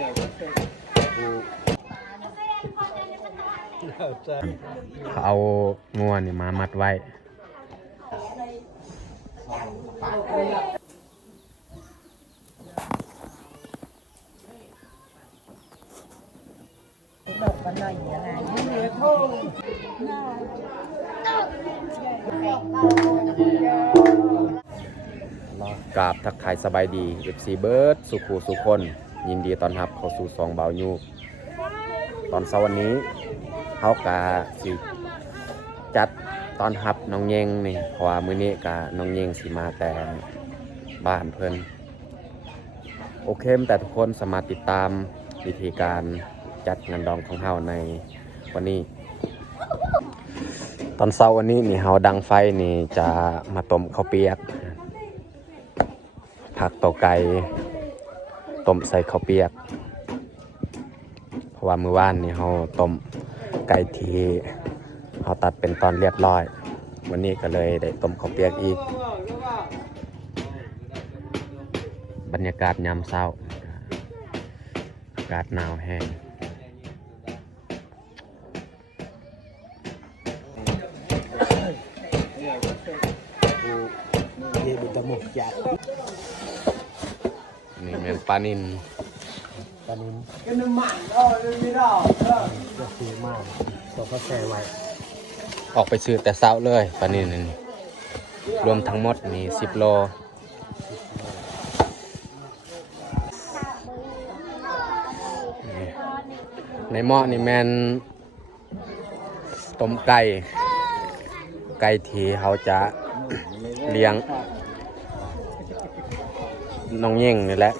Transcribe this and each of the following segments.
เขาเอางัวนี่มามัดไว้กราบทักทายสบายดี FC เบิร์ดสุขูสุคนยินดีต้อนรับเข้าสู่2บ่าวยูตอนเช้าวันนี้เขากะสิจัดตอนรับน้องเยงนี่เพราะว่ามื้อนี้กะน้องเยงสิมาแต่บ้านเพิ่นโอเคแต่ทุกคนสามารถติดตามวิธีการจัดงานดองของเฮาในวันนี้ตอนเช้าวันนี้นี่เฮาดังไฟนี่จะมาต้มข้าวเปียกผักตอกไก่ต้มใส่ข้าวเปียกเพราะว่ามื้อวานนี่เฮาต้มไก่ที่เฮาตัดเป็นตอนเรียบร้อยวันนี้ก็เลยได้ต้มข้าวเปียกอีกบรรยากาศยามเช้าอากาศหนาวแห้งนี่เป็นปลานิลcái nó mặn thôi cái đóจะซื้อมากตัวเขาแช่ไว้ออกไปซื้อแต่เช้าเลยปลานิลนี่รวมทั้งหมดนี่10 โลในหม้อนี่แมนต้มไก่ที่เขาจะเลี้ยงน้องเย่งนี่แหละ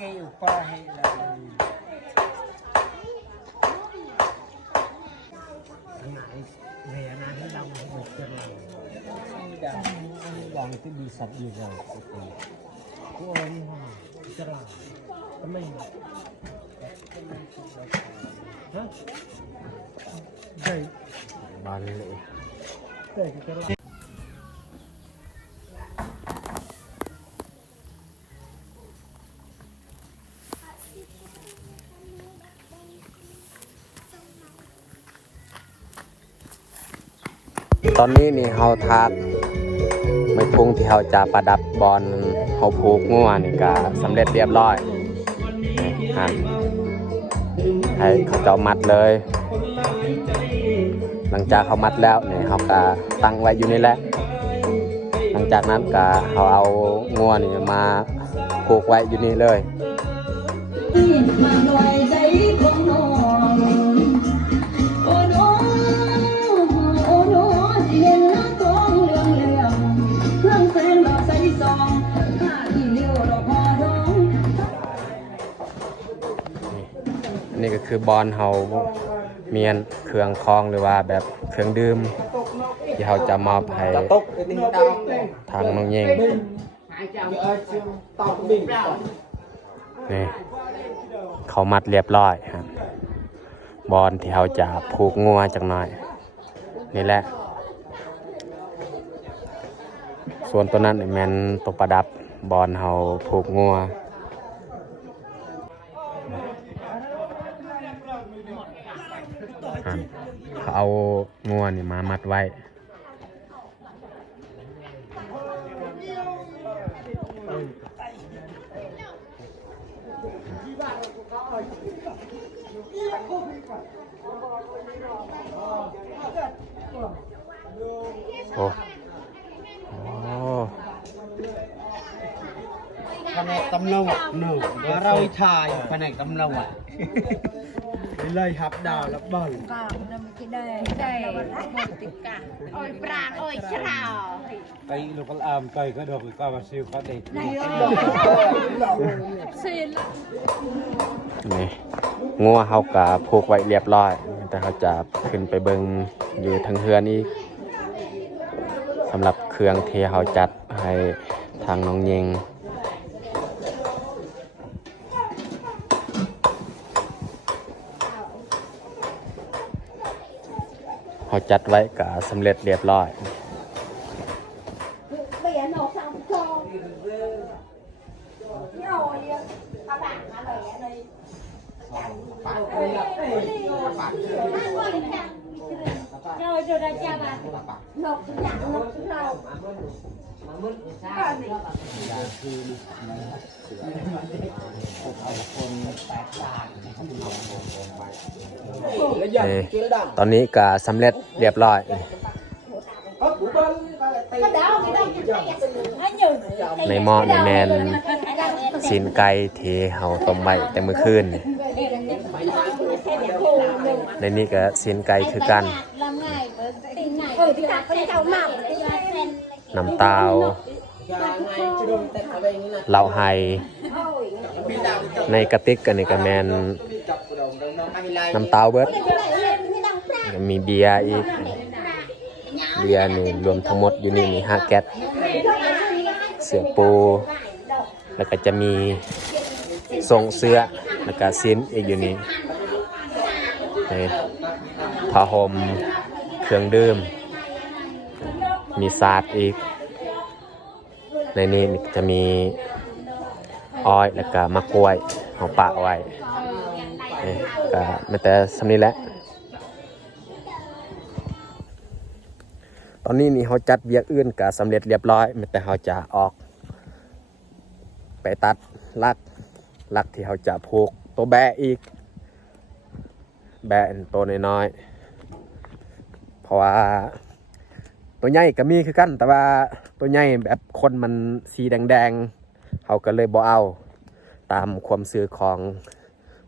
cái upah hay là ngại về anh thấy đông một chân đang cái bị sập gì rồi cô ơi chắc là mình hả đây bàn lệ đây cái đóตอนนี้นี่เฮาทักไม่พุ่งที่เฮาจะประดับบอลเฮาผูกงัวนี่ก็สำเร็จเรียบร้อยให้เขาเจ้ามัดเลยหลังจากเขามัดแล้วนี่เฮาก็ตั้งไว้อยู่นี่แหละหลังจากนั้นก็เฮาเอางัวนี่มาผูกไว้อยู่นี่เลยนี่ก็คือบอลเฮาเมียนเครื่องคองหรือว่าแบบเครื่องดื่มที่เฮาจะมอบให้ทางน้องเย่งนี่เขามัดเรียบร้อยครับบอลที่เฮาจะผูกงัวจักหน่อยนี่แหละส่วนตัวนั้นแม่นตัวประดับบอลเฮาผูกงัวเขาเอางัวนี่มามัดไว้โอ้แผนกตำรวจหนึ่งเราชายแผนกตำรวจเลยฮับดาวแล้วบอลกางน้ำกินได้หมดติดกะโอ้ยปรางโอ้ยเช้าไปลูกอามไปก็โดนก็มาซิลก็ได้ซีนนี่งัวเฮากะผูกไว้เรียบร้อยแต่เขาจะขึ้นไปเบิ่งอยู่ทางเฮือนอีกสำหรับเครื่องเทเฮาจัดให้ทางน้องเยง เขาจัดไว้ก็สำเร็จเรียบร้อยตอนนี้ก็สำเร็จเรียบร้อยในหม้อในแมนซีนไก่ที่เฮาต้มไว้แต่มื้อคืนในนี้ก็ซีนไก่คือกันน้ำตาลเหล้าไฮในกระติกกันนี่ก็แมนน้ำตาลเบิดมีเบียร์อีกเบียร์นี่รวมทั้งหมดอยู่นี่มี5แก๊สเสือปูแล้วก็จะมีทรงเสื้อแล้วก็ซีนอีกอยู่นี่ผ้าห่มเครื่องดื่มมีซาดอีกในนี้จะมีอ้อยแล้วก็มะกล้วยเอาปะไว้ก็ไม่แต่สำนี้แหละตอนนี้นี่เขาจัดเวียกอื่นก็สำเร็จเรียบร้อยไม่แต่เขาจะออกไปตัดลักที่เขาจะผูกตัวแบะอีกแบะตัวน้อยๆเพราะว่าตัวใหญ่ก็มีคือกันแต่ว่าตัวใหญ่แบบคนมันสีแดงๆเขาก็เลยบ่เอาตามความซื่อของ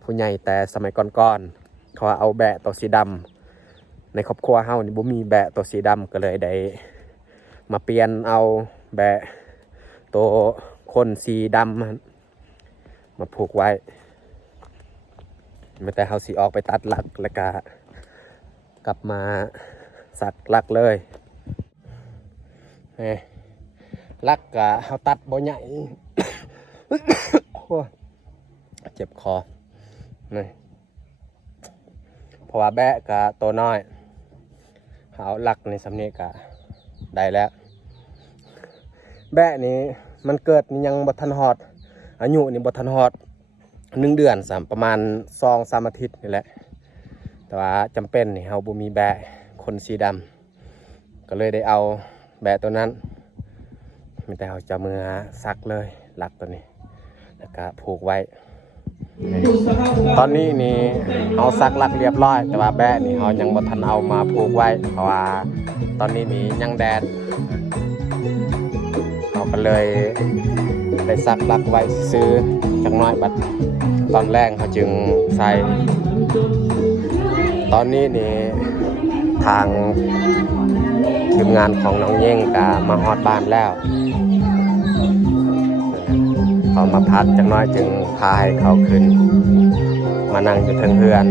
ผู้ใหญ่แต่สมัยก่อนๆเขาเอาแบะตัวสีดำในครอบครัวเฮานี่บ่มีแบะตัวสีดำก็เลยได้มาเปลี่ยนเอาแบะตัวคนสีดำมาผูกไว้แต่เฮาสิออกไปตัดลักแล้วก็กลับมาสักลักเลยลักกะเฮาตัดบ่ใหญ่ เจ็บคอนี่เพราะว่าแบะกะตัวน้อยเอาลักในสำเนียกะได้แล้วแบะนี้มันเกิดยังบ่ทันฮอดอายุนี่บ่ทันฮอด1 เดือนประมาณ 2-3 อาทิตย์นี่แหละแต่ว่าจำเป็นนี่เฮาบ่มีแบะคนสีดำก็เลยได้เอาแบะตัวนั้นมีแต่เฮาจะมือซักเลยลักตัวนี้แล้วก็ผูกไว้ตอนนี้นี่เอาซักลักเรียบร้อยแต่ว่าแบะนี่เฮายังบ่ทันเอามาผูกไว้เพราะว่าตอนนี้นี่ยังแดดเราก็เลยไปซักลักไว้ซื้อจักน้อยบัดตอนแรกเขาจึงใส่ตอนนี้นี่ทางทีมงานของน้องเย่งก็มาฮอดบ้านแล้วเขามาพักจักน้อยจึงพาให้เขาขึ้นมานั่งอยู่เทิงเฮือน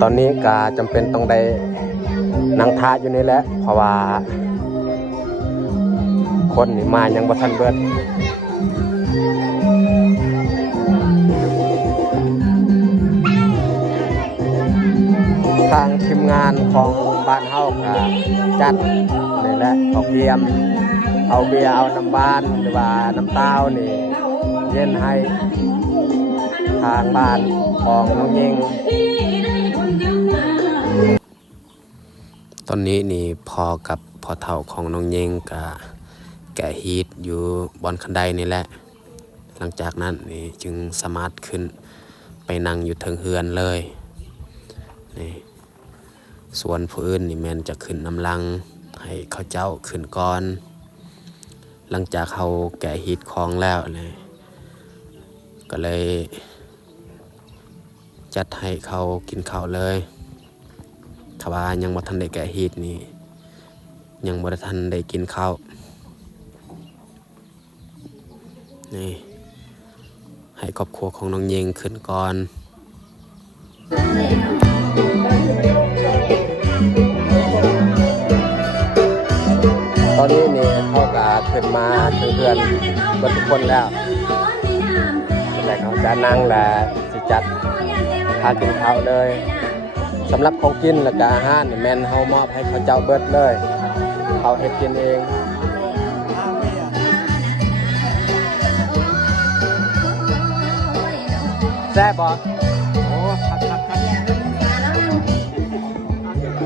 ตอนนี้ก็จำเป็นต้องได้นั่งทาอยู่นี่แหละเพราะว่าคนนี่มายังบ่ทันเบิดทางทีมงานของบ้านเฮาก็จัดนี่แหละเอาเบียร์เอาน้ำบ้านหรือว่าน้ำเต้านี่เย็นให้ทางบ้านของน้องเย่งตอนนี้นี่พอกับพ่อเฒ่าของน้องเย่งก็แกะฮีทอยู่บนคันไดนี่แหละหลังจากนั้นนี่จึงสามารถขึ้นไปนั่งอยู่เทิงเฮือนเลยนี่ส่วนผู้อื่นนี่แม่นจะขึ้นน้ำลังให้เขาเจ้าขึ้นก่อนหลังจากเขาแกะฮีทของแล้วนี่ก็เลยจัดให้เขากินข้าวเลยถ้าว่ายังบ่ทันได้แกะฮีทนี่ยังบ่ทันได้กินข้าวนี่ให้ครอบครัวของน้องเยงขึ้นก่อนตอนนี้นี่เขาก็ขึ้นมาเพื่อนๆทุกคนแล้วแต่เขาจะนั่งและสิจัดพากินข้าวเลย สำหรับของกินและก็อาหารนี่แม่นเฮามอบให้เขาเจ้าเบิดเลยเขาเฮ็ดกินเองแซ่บบ่โอ้ครับ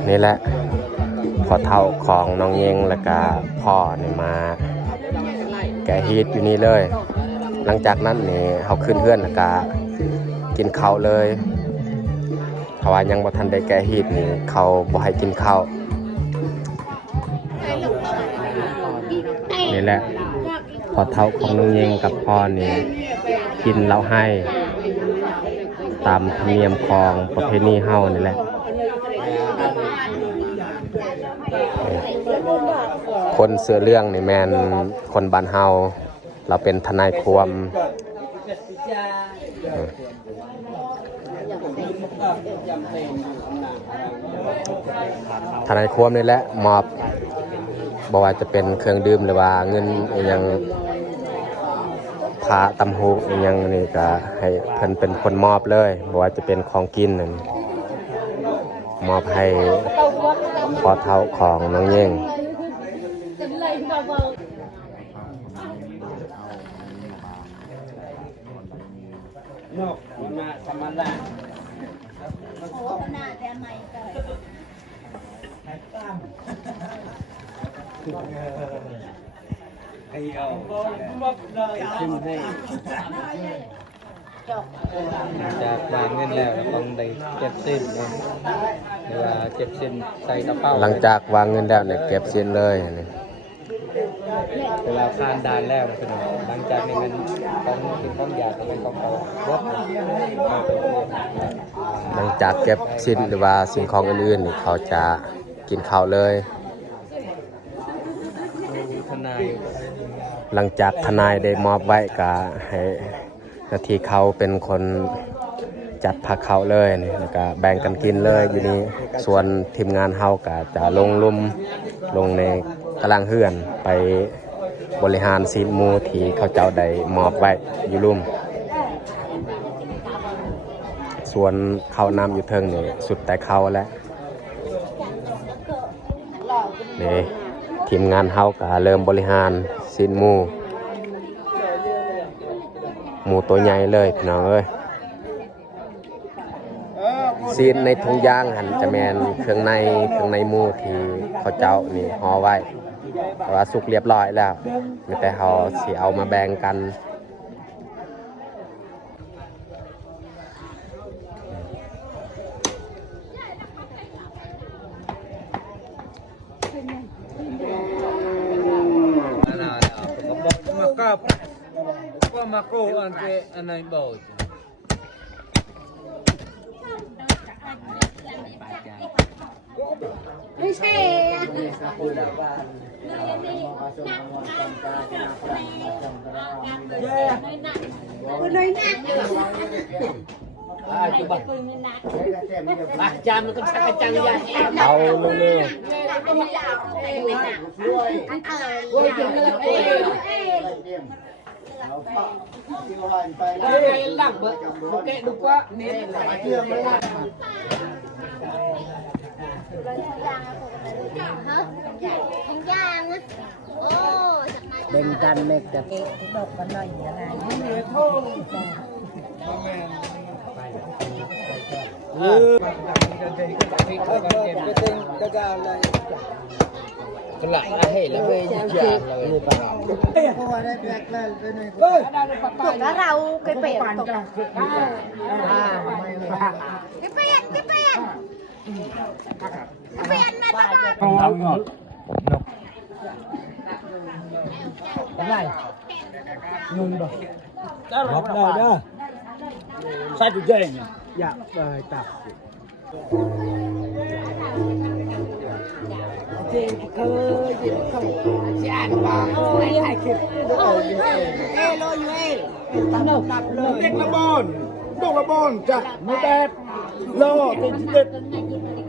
นี่แหละพอเท่าของน้องเยงแล้วก็พ่อนี่มาแกะฮีทอยู่นี่เลยหลังจากนั้นนี่เฮาขึ้นเฮือนแล้วก็กินข้าวเลยเพราะว่ายังบ่ทันได้แกะฮีทนี่เขาบ่ให้กินข้าวนี่แหละพอเท่าของน้องเยงกับพ่อนี่กินแล้วให้ตามธรรมเนียมของประเพณีเฮานี่แหละคนเสือเรื่องนี่แมนคนบ้านเฮาเราเป็นทนายความทนายความนี่แหละมอบบอกว่าจะเป็นเครื่องดื่มหรือว่าเงินอย่างพาตำหูอย่างนี้ก็ให้เพิ่นเป็นคนมอบเลยบอกว่าจะเป็นของกินนั่นมอบให้พอเท้าของน้องเย่งจากวางเงินแล้วต้องได้เก็บสิ้นเลยหรือว่าเก็บสิ้นใส่กระเป๋า หลังจากวางเงินแล้วเนี่ยเก็บเส้นเลยนี่ เวลาผ่านด่านแล้วนะพี่น้องหลังจากนี้มันต้องกินต้องอยากเป็นของเขารถ หลังจากเก็บสิ้นหรือว่าสิ่งของอื่นๆนี่เขาจะกินข้าวเลย ทนาย หลังจากทนายได้มอบไว้ก็ให้นาทีเขาเป็นคนจัดผักเขาเลยนี่แล้วก็แบ่งกันกินเลยอยู่นี่ส่วนทีมงานเฮาก็จะลงลุ่มลงในกำลังเฮือนไปบริหารซีนหมูที่เขาเจ้าได้มอบไว้อยู่ลุ่มส่วนเขาน้ำอยู่เทิงนี่สุดแต่เขาแล้วนี่ทีมงานเฮาก็เริ่มบริหารซีนหมูตัวใหญ่เลยพี่น้องเอ้ยซีนในถุงยางหันจะแมนเครื่องในหมูที่เขาเจ้านี่ห่อไว้แต่ว่าสุกเรียบร้อยแล้วมีแต่เขาสิเอามาแบ่งกันมาโก้อันเป็นอันไหนบ่อยไม่ใช่น้อยหนักจานมันก็ชักจังใหญ่เอาเร็วหลังเบอร์โอเคดูว่าเน้นเชื่อมเลยนะเบ่งกันเมกจะดอกกันหน่อยอะไรหลังให้แล้วไปหยาบเลยแล้วเราเคยเปลี่ยนตกเปลี่ยนมาตลอดอะไรนุ่มดอกรับได้เด้อใส่ถุงแดงอยากไปตักเจ๊เคยยินคำจานว่าไม่ให้คิดโลยูตับเลยเด็กละบอนดอกละบอนจ้ะไม่แบบโลติดติด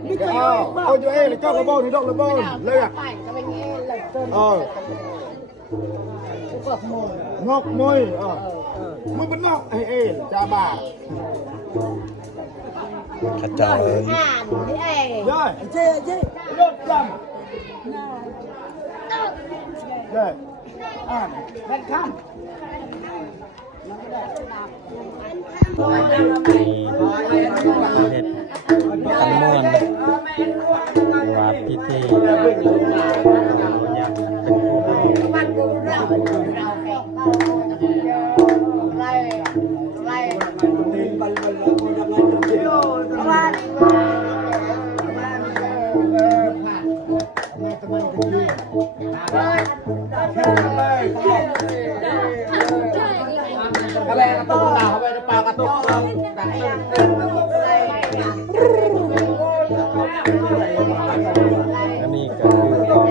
นี่ก็โอ้ยเจ้าละบอนนี่ดอกละบอนเลยอ่ะงอกมวย มึงเป็นนอกไอ้เอ๋จ้าบ้า ข้าเจ้าเอิ้น อ่านนี่เอง เย้เจ๊ยอดจำเย้อ่านแผ่นข้าม เฮ็ดกันม่วนหรือว่าพิธียังเป็นผู้อะไรกระตุ้นตาเข้าไปในปากกระตุ้นอันนี้ก็คือตอน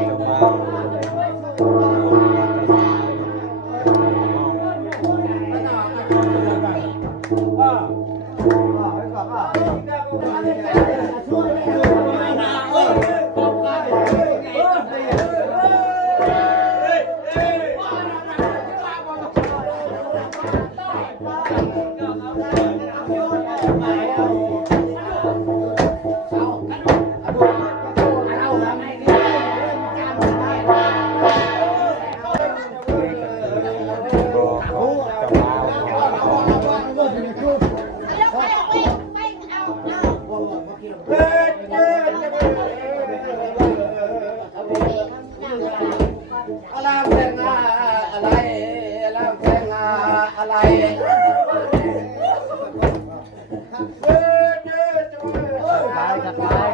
จะมา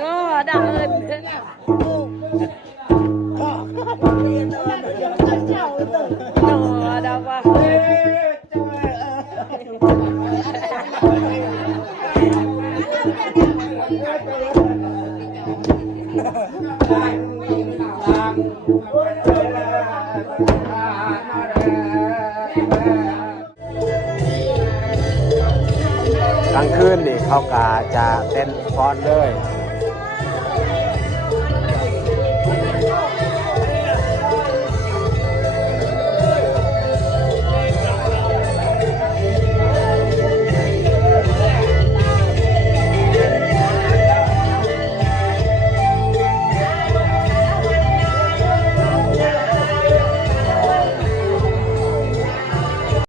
ก็ดังเลยดังว่ากลางคืนนี่เขาก็จะเต้นฟ้อนเลย